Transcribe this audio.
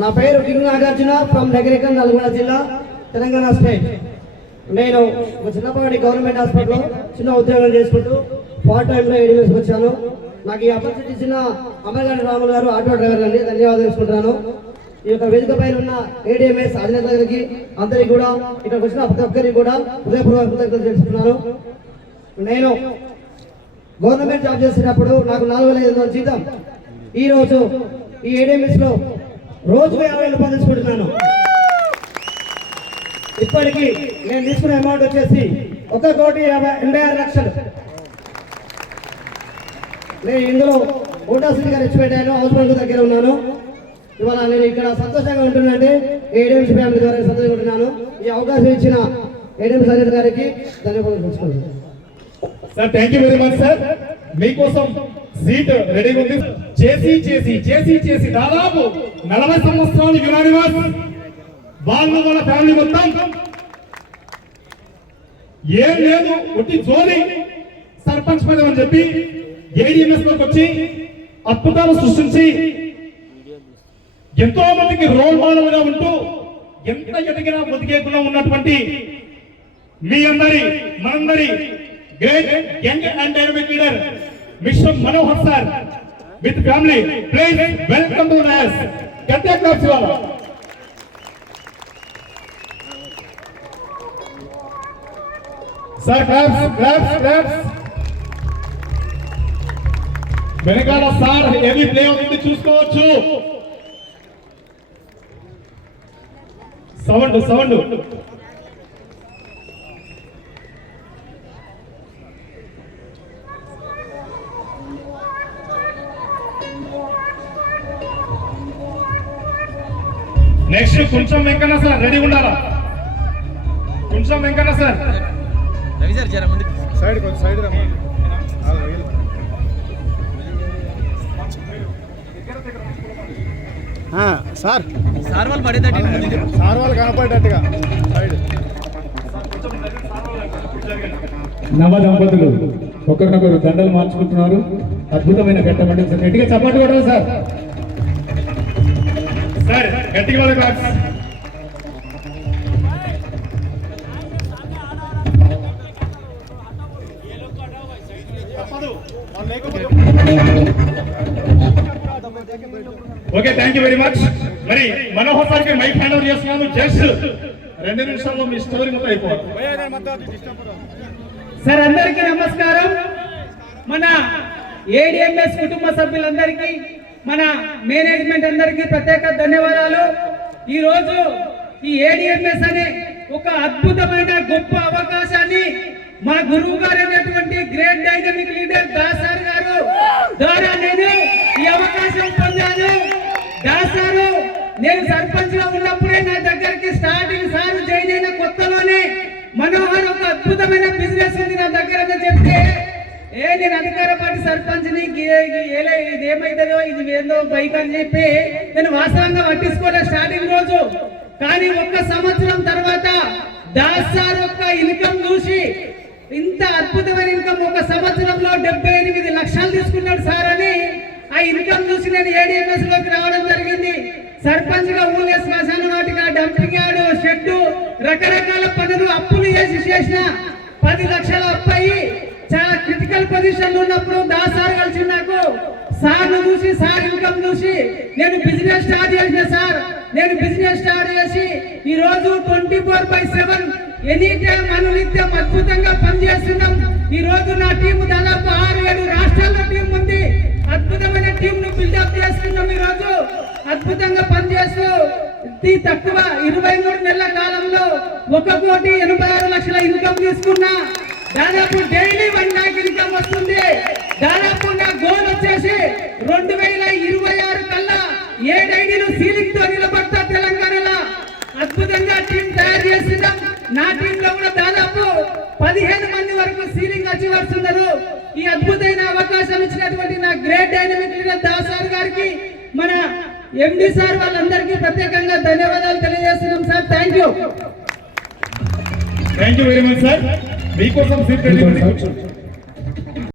నా పేరు king Nagarjuna from Nagarikal Nalgonda జిల్లా తెలంగాణ స్టేట్. నేను ఒక చిన్నపాటి గవర్నమెంట్ హాస్పిటల్లో చిన్న ఉద్యోగం చేసుకుంటూ పార్ట్ టైంలో ఏడీఎంఎస్కి వచ్చాను. నాకు ఈ ఆపర్చునిటీ ఇచ్చిన అమరగారి రాములు గారు ఆటో డ్రైవర్ అండి, ధన్యవాదాలు తెలుసుకుంటున్నాను. ఈ యొక్క వేదిక పైన ఉన్న ఏడీఎంఎస్ అధినేతలకి అందరికీ కూడా ఇక్కడికి వచ్చిన ప్రతి ఒక్కరికి కూడా హృదయపూర్వక కృతజ్ఞతలు తెలుసుకున్నాను. నేను గవర్నమెంట్ జాబ్ చేసేటప్పుడు నాకు 4,500 జీతం. ఈరోజు ఈ ఏడీఎంఎస్లో రోజుకు 50,000 రూపాయలు తీసుకుంటున్నాను. ఇప్పటికీ నేను తీసుకున్న అమౌంట్ వచ్చేసి 1,86,00,000. నేను ఇందులో ఓటాసిటీ గారు ఇచ్చి పెట్టాను, హౌస్ దగ్గర ఉన్నాను. ఇవాళ నేను ఇక్కడ సంతోషంగా ఉంటున్నానంటే ఏడీఎంసీ ఫ్యామిలీ ద్వారా సంతోషంగా ఉంటున్నాను. ఈ అవకాశం ఇచ్చిన ఏడీఎంసీ అధినేత గారికి ధన్యవాదాలు తెలుసుకుంటున్నాను. Sir thank you very much sir. మీకోసం సీట్ రెడీగా ఉంది. చేసి దాదాపు 40 సంవత్సరాలు యునానిమస్ వాళ్ళు వాళ్ళ ఫ్యామిలీ మొత్తం ఏం లేదు ఒట్టి జోలి సర్పంచ్ పదవి అని చెప్పి ఏడీఎంఎస్ లోకి వచ్చి అద్భుతాలు సృష్టించి ఎంతో మందికి రోల్ మోడల్ గా ఉంటూ ఎంత ఎదిగినా బతికేకుండా ఉన్నటువంటి మీ అందరి మనందరి great young and dynamic leader mister Manohar sir with family. Please welcome to నయాస్. గట్టిగా క్లాప్స్ ఇవ్వాలి. Sir claps. వెనకాల సార్ హెవీ ప్లే అవుతుంది చూసుకోవచ్చు. సౌండ్ నెక్స్ట్ కొంచెం వెంకన్న సార్ రెడీ ఉండాలా. కొంచెం వెంకన్న సార్ సైడ్ సార్ వాళ్ళు పడేటట్టు సార్ వాళ్ళు కనపడేటట్టుగా సైడ్. నవ దంపతులు ఒకరినొకరు దండలు మార్చుకుంటున్నారు. అద్భుతమైన ఘట్టమంటే సార్ గట్టిగా చప్పట్లు కొట్టాలి సార్. సార్ గట్టిగా వాళ్ళ class. Okay thank you very much. మరి మనోహర్ సార్కి మైక్ హ్యాండ్ ఓవర్ చేస్తున్నాను. జస్ట్ 2 నిమిషాల్లో మీ స్టోరీ మొత్తం అయిపోవాలి. సార్ అందరికీ నమస్కారం. మన ఏడీఎంఎస్ కుటుంబ సభ్యులందరికీ, మన మేనేజ్మెంట్ అందరికీ ప్రత్యేక ధన్యవాదాలు. ఈరోజు ఈ ఏడీఎంఎస్ అనే ఒక అద్భుతమైన గొప్ప అవకాశాన్ని మా గురువు గారు అయినటువంటి great dynamic leader Das sir గారు ద్వారా నేను ఈ అవకాశం పొందాను. దాస్ సారు నేను సర్పంచ్ గా ఉన్నప్పుడే నా దగ్గరికి స్టార్టింగ్ సార్ జాయిన్ అయిన కొత్తలోనే మనోహర్ ఒక అద్భుతమైన బిజినెస్ ఉంది నా దగ్గర చెప్తే, నేను అధికార పార్టీ సర్పంచ్ని ఇది ఏమైతుందో ఇది ఏందో బైక్ అని చెప్పి నేను వాస్తవంగా పట్టించుకోలే స్టార్టింగ్ రోజు. కానీ 1 సంవత్సరం తర్వాత దాస్ సార్ యొక్క ఇన్కమ్ చూసి, ఇంత అద్భుతమైన ఇన్కమ్ 1 సంవత్సరంలో 78 లక్షలు తీసుకున్నాడు సార్ అని ఆ ఇన్కమ్ చూసి నేను ఏడీఎంఎస్ లోకి రావడం జరిగింది. సర్పంచ్ గా ఊళ్ళే శ్మశాన వాటిక, డంపింగ్ యార్డు, షెడ్డు, రకరకాల పనులు అప్పులు చేసిన 10 లక్షల అప్పు అయ్యి చాలా క్రిటికల్ పొజిషన్ లో ఉన్నప్పుడు దాస్ సార్ కలిసి నాకు సార్ చూసి, సార్ ఇన్కమ్ చూసి నేను బిజినెస్ స్టార్ట్ చేసిన సార్. నేను బిజినెస్ స్టార్ట్ చేసి ఈ రోజు 24/7 ఎనీ టైం అనునిత్యం అద్భుతంగా పనిచేస్తున్నాం. ఈ రోజు నా టీం దాదాపు 6-7 రాష్ట్రాల్లో టీం ఉంది. అద్భుతమైన టీం ను బిల్డప్ చేస్తున్నాం. ఈ రోజు అద్భుతంగా పనిచేస్తూ అతి తక్కువ 23 నెలల కాలంలో 1,86,00,000 ఇన్కమ్ తీసుకున్నా. దాదాపు డైలీ 1 lakh ఇన్కమ్ వస్తుంది. దాదాపు నా గోల్ వచ్చేసి 2026 కల్లా 7 ఐడీలు సీలింగ్ తో నిలబడతా తెలంగాణలో. అద్భుతంగా టీం తయారు చేస్తున్నాం. నా టీం లో కూడా దాదాపు 15 మంది వరకు సీలింగ్ అచీవర్స్ ఉన్నారు. ఈ అద్భుతమైన అవకాశం ఇచ్చినటువంటి నా great dynamic leader Das sir గారికి, మన ఎండి సార్ వాళ్ళందరికీ ప్రత్యేకంగా ధన్యవాదాలు తెలియజేస్తున్నాం sir. Thank you very much sir. మీకోసం సీట్ రెడీ.